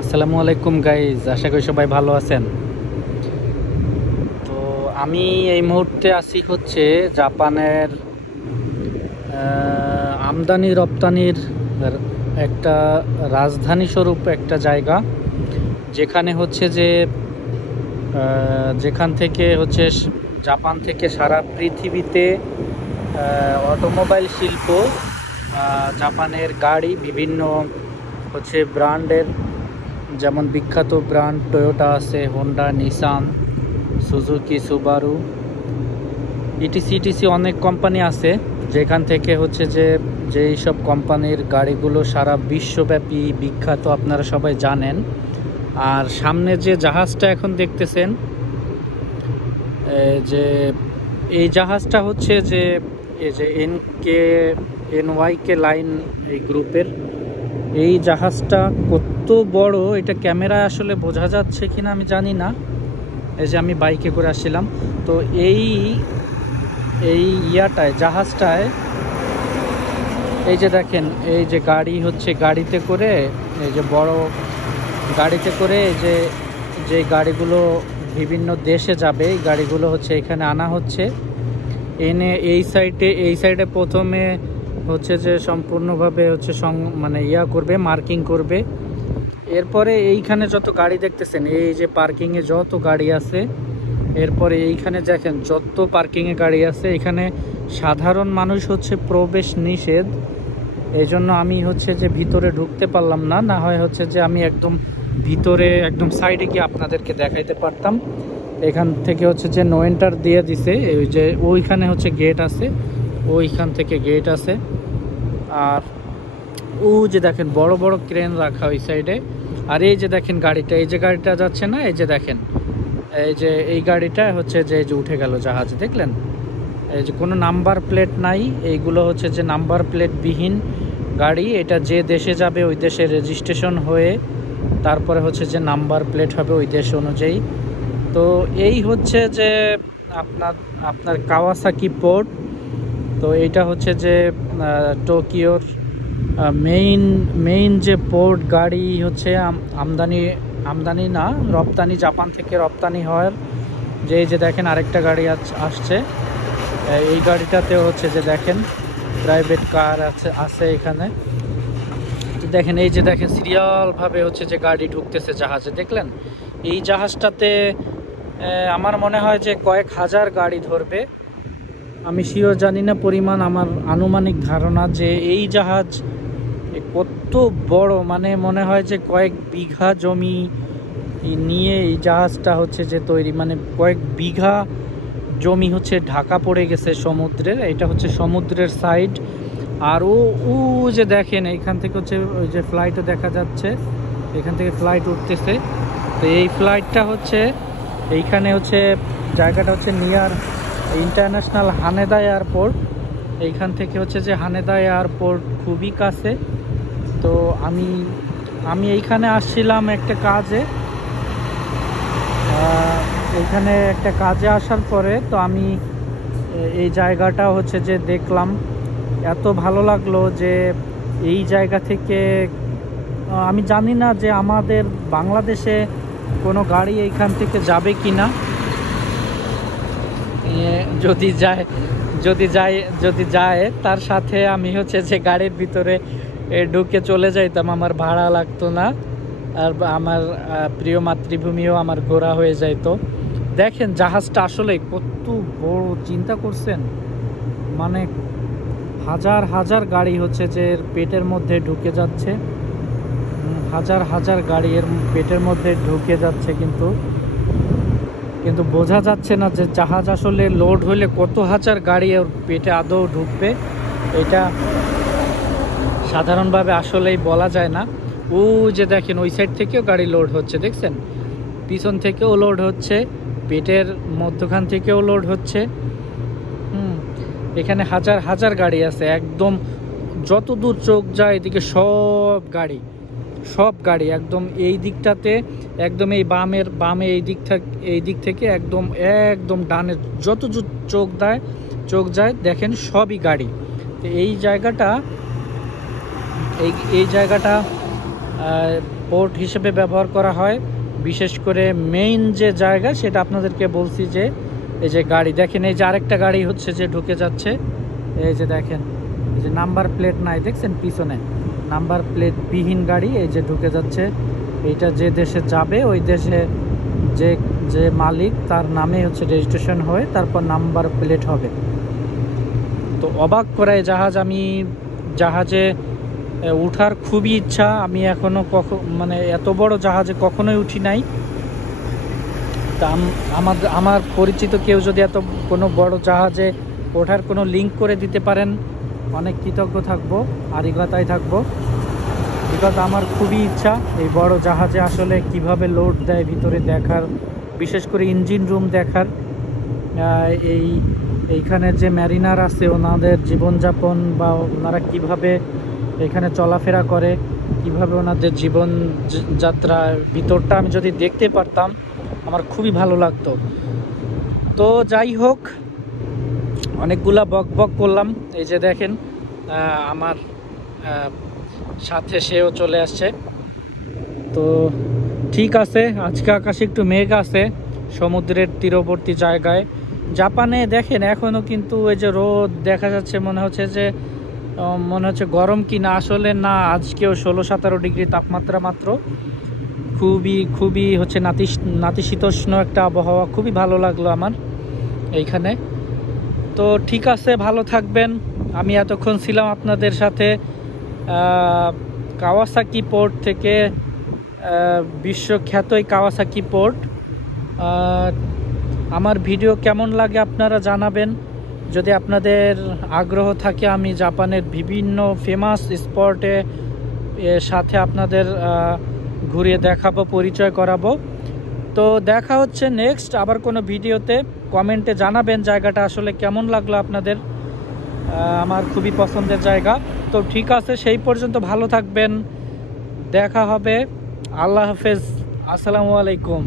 আসসালামু আলাইকুম গাইজ, আশা করি সবাই ভালো আছেন। তো আমি এই মুহূর্তে আছি হচ্ছে জাপানের আমদানি রপ্তানির একটা রাজধানী স্বরূপ একটা জায়গা, যেখানে হচ্ছে যে যেখান থেকে হচ্ছে জাপান থেকে সারা পৃথিবীতে অটোমোবাইল শিল্প, জাপানের গাড়ি বিভিন্ন হচ্ছে ব্র্যান্ডের, যেমন বিখ্যাত ব্র্যান্ড টয়োটা আছে, হোন্ডা, নিসান, সুজুকি, সুবারু, ইটিসি অনেক কোম্পানি আছে, যেখান থেকে হচ্ছে যে যেই সব কোম্পানির গাড়িগুলো সারা বিশ্বব্যাপী বিখ্যাত আপনারা সবাই জানেন। আর সামনে যে জাহাজটা এখন দেখতেছেন, যে এই জাহাজটা হচ্ছে যে এই যে এনওয়াইকে লাইন এই গ্রুপের এই জাহাজটা কত বড়, এটা ক্যামেরায় আসলে বোঝা যাচ্ছে কিনা আমি জানি না। এই যে আমি বাইকে করে আসছিলাম, তো এই এই জাহাজটায় এই যে দেখেন, এই যে গাড়ি হচ্ছে, গাড়িতে করে এই যে বড় গাড়িতে করে এই যে যে গাড়িগুলো বিভিন্ন দেশে যাবে, এই গাড়িগুলো হচ্ছে এখানে আনা হচ্ছে। এনে এই সাইডে প্রথমে হচ্ছে যে সম্পূর্ণভাবে হচ্ছে মানে করবে, মার্কিং করবে। এরপরে এইখানে যত গাড়ি দেখতেছেন, এই যে পার্কিংয়ে যত গাড়ি আছে, এরপরে এইখানে দেখেন যত পার্কিংয়ে গাড়ি আছে, এখানে সাধারণ মানুষ হচ্ছে প্রবেশ নিষেধ। এই জন্য আমি হচ্ছে যে ভিতরে ঢুকতে পারলাম না, না হয় হচ্ছে যে আমি একদম ভিতরে একদম সাইডে গিয়ে আপনাদেরকে দেখাইতে পারতাম। এখান থেকে হচ্ছে যে নো এন্টার দিয়ে দিছে, ওই যে ওইখানে হচ্ছে গেট আছে, ওইখান থেকে গেট আছে। আর ও যে দেখেন বড় বড় ক্রেন রাখা ওই সাইডে। আর এই যে দেখেন গাড়িটা, এই যে গাড়িটা যাচ্ছে না, এই যে দেখেন, এই যে এই গাড়িটা হচ্ছে যে এই যে উঠে গেল জাহাজে, দেখলেন? এই যে কোনো নাম্বার প্লেট নাই, এইগুলো হচ্ছে যে নাম্বার প্লেট বিহীন গাড়ি। এটা যে দেশে যাবে ওই দেশে রেজিস্ট্রেশন হয়ে তারপরে হচ্ছে যে নাম্বার প্লেট হবে ওই দেশ অনুযায়ী। তো এই হচ্ছে যে আপনার আপনার কাওয়াসাকি পোর্ট। তো এইটা হচ্ছে যে টোকিওর মেইন যে পোর্ট। গাড়ি হচ্ছে আমদানি আমদানি না, রপ্তানি, জাপান থেকে রপ্তানি হওয়ার যে এই যে দেখেন আরেকটা গাড়ি আসছে। এই গাড়িটাতে হচ্ছে যে দেখেন প্রাইভেট কার আছে এখানে। দেখেন এই যে দেখেন সিরিয়ালভাবে হচ্ছে যে গাড়ি ঢুকতেছে জাহাজে, দেখলেন? এই জাহাজটাতে আমার মনে হয় যে কয়েক হাজার গাড়ি ধরবে। আমি শিওর জানি না পরিমাণ, আমার আনুমানিক ধারণা যে এই জাহাজ কত বড়, মানে মনে হয় যে কয়েক বিঘা জমি নিয়ে এই জাহাজটা হচ্ছে যে তৈরি, মানে কয়েক বিঘা জমি হচ্ছে ঢাকা পড়ে গেছে সমুদ্রের। এটা হচ্ছে সমুদ্রের সাইড। আর ও যে দেখেন এইখান থেকে হচ্ছে ওই যে ফ্লাইটও দেখা যাচ্ছে, এখান থেকে ফ্লাইট উঠতেছে। তো এই ফ্লাইটটা হচ্ছে এইখানে হচ্ছে জায়গাটা হচ্ছে নিয়ার ইন্টারন্যাশনাল হানেদা এয়ারপোর্ট। এইখান থেকে হচ্ছে যে হানেদা এয়ারপোর্ট খুবই কাছে। তো আমি এইখানে আসছিলাম একটা কাজে, এইখানে একটা কাজে আসার পরে তো আমি এই জায়গাটা হচ্ছে যে দেখলাম, এত ভালো লাগলো যে এই জায়গা থেকে আমি জানি না যে আমাদের বাংলাদেশে কোনো গাড়ি এইখান থেকে যাবে কি না। যদি যায় যদি যায় তার সাথে আমি হচ্ছে যে গাড়ির ভিতরে ঢুকে চলে যাইতাম, আমার ভাড়া লাগতো না, আর আমার প্রিয় মাতৃভূমিও আমার ঘোরা হয়ে যাইতো। দেখেন জাহাজটা আসলে কত বড়, চিন্তা করছেন? মানে হাজার হাজার গাড়ি হচ্ছে যে পেটের মধ্যে ঢুকে যাচ্ছে, হাজার হাজার গাড়ি এর পেটের মধ্যে ঢুকে যাচ্ছে, কিন্তু বোঝা যাচ্ছে না যে জাহাজ আসলে লোড হলে কত হাজার গাড়ি ওর পেটে আদৌ ঢুকবে। এটা সাধারণভাবে আসলেই বলা যায় না। ও যে দেখেন ওই সাইড থেকেও গাড়ি লোড হচ্ছে, দেখছেন? পিছন থেকেও লোড হচ্ছে, পেটের মধ্যখান থেকেও লোড হচ্ছে। এখানে হাজার হাজার গাড়ি আছে, একদম যত দূর চোখ যায় এদিকে সব গাড়ি একদম এই দিকটাতে, একদম এই বামে এই দিক থেকে একদম একদম ডানে যত চোখ যায় দেখেন সবই গাড়ি। তো এই জায়গাটা পোর্ট হিসেবে ব্যবহার করা হয়। বিশেষ করে মেইন যে জায়গা সেটা আপনাদেরকে বলছি যে এই যে গাড়ি দেখেন, এই যে আরেকটা গাড়ি হচ্ছে যে ঢুকে যাচ্ছে, এই যে দেখেন, এই যে নাম্বার প্লেট নাই দেখছেন পিছনে, নাম্বার প্লেট বিহীন গাড়ি এই যে ঢুকে যাচ্ছে। এইটা যে দেশে যাবে ওই দেশে যে যে মালিক তার নামে হচ্ছে রেজিস্ট্রেশন হয়ে তারপর নাম্বার প্লেট হবে। তো অবাক করায় জাহাজ, আমি জাহাজে উঠার খুবই ইচ্ছা। আমি এখনও মানে এত বড় জাহাজে কখনোই উঠি নাই। তা আমার পরিচিত কেউ যদি এত কোনো বড় জাহাজে ওঠার কোনো লিঙ্ক করে দিতে পারেন অনেক কৃতজ্ঞ থাকবো, আরিগাতায় থাকবো। বিকজ আমার খুবই ইচ্ছা এই বড় জাহাজে আসলে কিভাবে লোড দেয় ভিতরে দেখার, বিশেষ করে ইঞ্জিন রুম দেখার। এইখানে যে ম্যারিনার আছে ওনাদের জীবনযাপন বা ওনারা কিভাবে এখানে চলাফেরা করে, কিভাবে ওনাদের জীবন যাত্রা ভিতরটা আমি যদি দেখতে পারতাম আমার খুবই ভালো লাগতো। তো যাই হোক, অনেকগুলা বক বক করলাম। এই যে দেখেন আমার সাথে সেও চলে আসছে। তো ঠিক আছে, আজকে আকাশে একটু মেঘ আছে সমুদ্রের তীরবর্তী জায়গায়। জাপানে দেখেন এখনও কিন্তু এই যে রোদ দেখা যাচ্ছে, মনে হচ্ছে গরম কি না, আসলে না, আজকেও 16-17 ডিগ্রি তাপমাত্রা মাত্র। খুবই হচ্ছে নাতিশীতোষ্ণ একটা আবহাওয়া, খুবই ভালো লাগলো আমার এইখানে। তো ঠিক আছে, ভালো থাকবেন। আমি এতক্ষণ ছিলাম আপনাদের সাথে কাওয়াসাকি পোর্ট থেকে, বিশ্বখ্যাত এই কাওয়াসাকি পোর্ট। আমার ভিডিও কেমন লাগে আপনারা জানাবেন। যদি আপনাদের আগ্রহ থাকে আমি জাপানের বিভিন্ন ফেমাস স্পটে সাথে আপনাদের ঘুরিয়ে দেখাবো, পরিচয় করাবো। তো দেখা হচ্ছে নেক্সট আবার কোনো ভিডিওতে। কমেন্টে জানাবেন জায়গাটা আসলে কেমন লাগলো আপনাদের। আমার খুবই পছন্দের জায়গা। তো ঠিক আছে, সেই পর্যন্ত ভালো থাকবেন, দেখা হবে। আল্লাহ হাফেজ, আসসালামু আলাইকুম।